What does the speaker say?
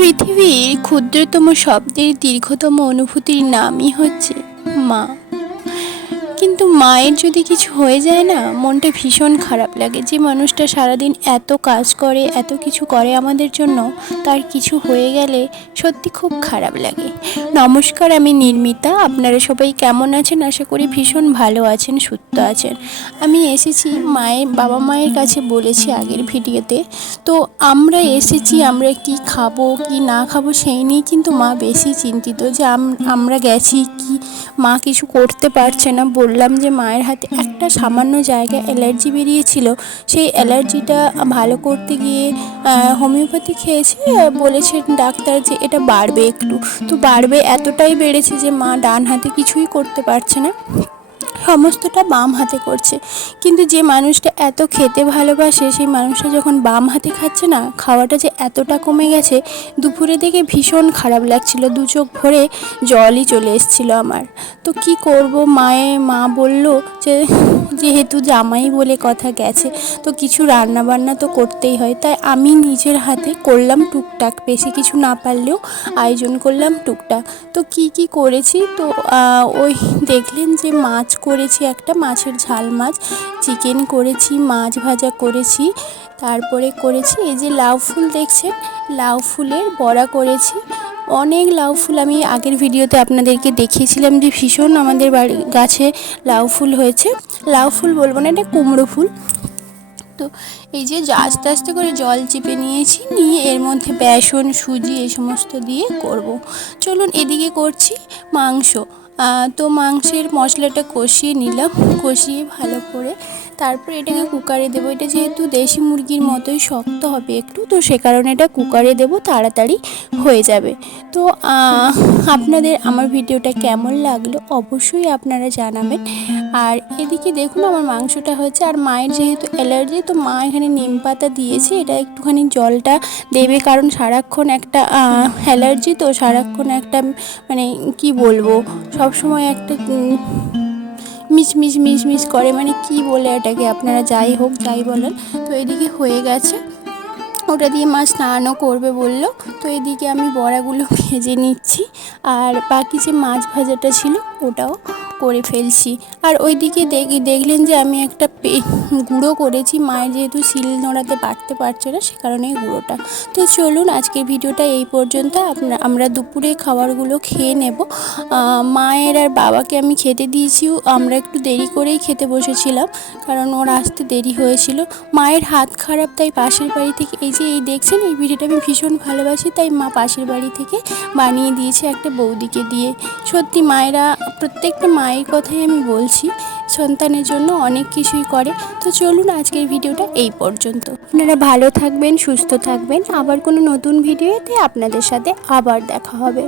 পৃথিবীর ক্ষুদ্রতম শব্দের দীর্ঘতম অনুভূতির নামই হচ্ছে মা। কিন্তু মায়ের যদি কিছু হয়ে যায় না, মনটা ভীষণ খারাপ লাগে। যে মানুষটা সারাদিন এত কাজ করে, এত কিছু করে আমাদের জন্য, তার কিছু হয়ে গেলে সত্যি খুব খারাপ লাগে। নমস্কার, আমি নির্মিতা। আপনারা সবাই কেমন আছেন? আশা করি ভীষণ ভালো আছেন, সুস্থ আছেন। আমি এসেছি বাবা মায়ের কাছে, বলেছি আগের ভিডিওতে। তো আমরা এসেছি, আমরা কি খাবো কি না খাবো সেই নিয়ে কিন্তু মা বেশি চিন্তিত, যে আমরা গেছি কি মা কিছু করতে পারছে না। বললাম যে মায়ের হাতে একটা সামান্য জায়গায় অ্যালার্জি বেরিয়েছিল, সেই অ্যালার্জিটা ভালো করতে গিয়ে হোমিওপ্যাথি খেয়েছে। বলেছে ডাক্তার যে এটা বাড়বে একটু, তো বাড়বে, এতটাই বেড়েছে যে মা ডান হাতে কিছুই করতে পারছে না, সমস্তটা বাম হাতে করছে। কিন্তু যে মানুষটা এত খেতে ভালোবাসে, সেই মানুষটা যখন বাম হাতে খাচ্ছে না, খাওয়াটা যে এতটা কমে গেছে, দুপুরে দেখে ভীষণ খারাপ লাগছিল, দু চোখ ভরে জলই চলে এসেছিলো আমার। তো কি করব, মা বলল যে যেহেতু জামাই বলে কথা গেছে, তো কিছু রান্না বান্না তো করতেই হয়। তাই আমি নিজের হাতে করলাম টুকটাক, বেশি কিছু না পারলেও আয়োজন করলাম টুকটাক। তো কি করেছি, তো ওই দেখলেন যে মাছ করেছি, একটা মাছের ঝাল মাছ, চিকেন করেছি, মাছ ভাজা করেছি, তারপরে করেছি এই যে লাউ ফুল দেখছেন, লাউ ফুলের বড়া করেছি। অনেক লাউ ফুল আমি আগের ভিডিওতে আপনাদেরকে দেখিয়েছিলাম যে ভীষণ আমাদের বাড়ি গাছে লাউ ফুল হয়েছে। লাউ ফুল বলবো না, এটা কুমড়ো ফুল। তো এই যে আস্তে আস্তে করে জল চেপে নিয়েছি, নিয়ে এর মধ্যে বেসন, সুজি এই সমস্ত দিয়ে করব। চলুন, এদিকে করছি মাংস। তো মাংসের মশলাটা কষিয়ে নিলাম, কষিয়ে ভালো করে তারপর এটাকে কুকারে দেবো। এটা যেহেতু দেশি মুরগির মতোই শক্ত হবে একটু, তো সে কারণে এটা কুকারে দেবো, তাড়াতাড়ি হয়ে যাবে। তো আপনাদের আমার ভিডিওটা কেমন লাগলো অবশ্যই আপনারা জানাবেন। আর এদিকে দেখুন আমার মাংসটা হয়েছে। আর মায়ের যেহেতু অ্যালার্জি, তো মা এখানে নিম পাতা দিয়েছে, এটা একটুখানি জলটা দেবে, কারণ সারাক্ষণ একটা অ্যালার্জি, তো সারাক্ষণ একটা মানে কি বলবো, সবসময় একটা মিশ করে, মানে কি বলে এটাকে, আপনারা যাই হোক যাই বলেন। তো এদিকে হয়ে গেছে, ওটা দিয়ে মা স্নানও করবে বলল। তো এদিকে আমি বড়াগুলো ভেজে নিচ্ছি, আর বাকি যে মাছ ভাজাটা ছিল ওটাও করে ফেলছি। আর ওইদিকে দেখলেন যে আমি একটা গুঁড়ো করেছি, মায়ের যেহেতু শিল নোড়াতে বাটতে পারছে না, সে কারণেই গুঁড়োটা। তো চলুন আজকের ভিডিওটা এই পর্যন্ত। আমরা দুপুরে খাবারগুলো খেয়ে নেব। মায়ের আর বাবাকে আমি খেতে দিয়েছি, আমরা একটু দেরি করেই খেতে বসেছিলাম, কারণ ওর আসতে দেরি হয়েছিল। মায়ের হাত খারাপ, তাই পাশের বাড়ি থেকে এই দেখছেন, এই ভিডিওটা আমি ভীষণ ভালোবাসি, তাই মা পাশের বাড়ি থেকে বানিয়ে দিয়েছে একটা বৌদিকে দিয়ে। সত্যি মায়েরা, প্রত্যেকটা মায়ের কথাই আমি বলছি, সন্তানের জন্য অনেক কিছুই করে। তো চলুন আজকের ভিডিওটা এই পর্যন্ত। আপনারা ভালো থাকবেন, সুস্থ থাকবেন। আবার কোনো নতুন ভিডিওতে আপনাদের সাথে আবার দেখা হবে।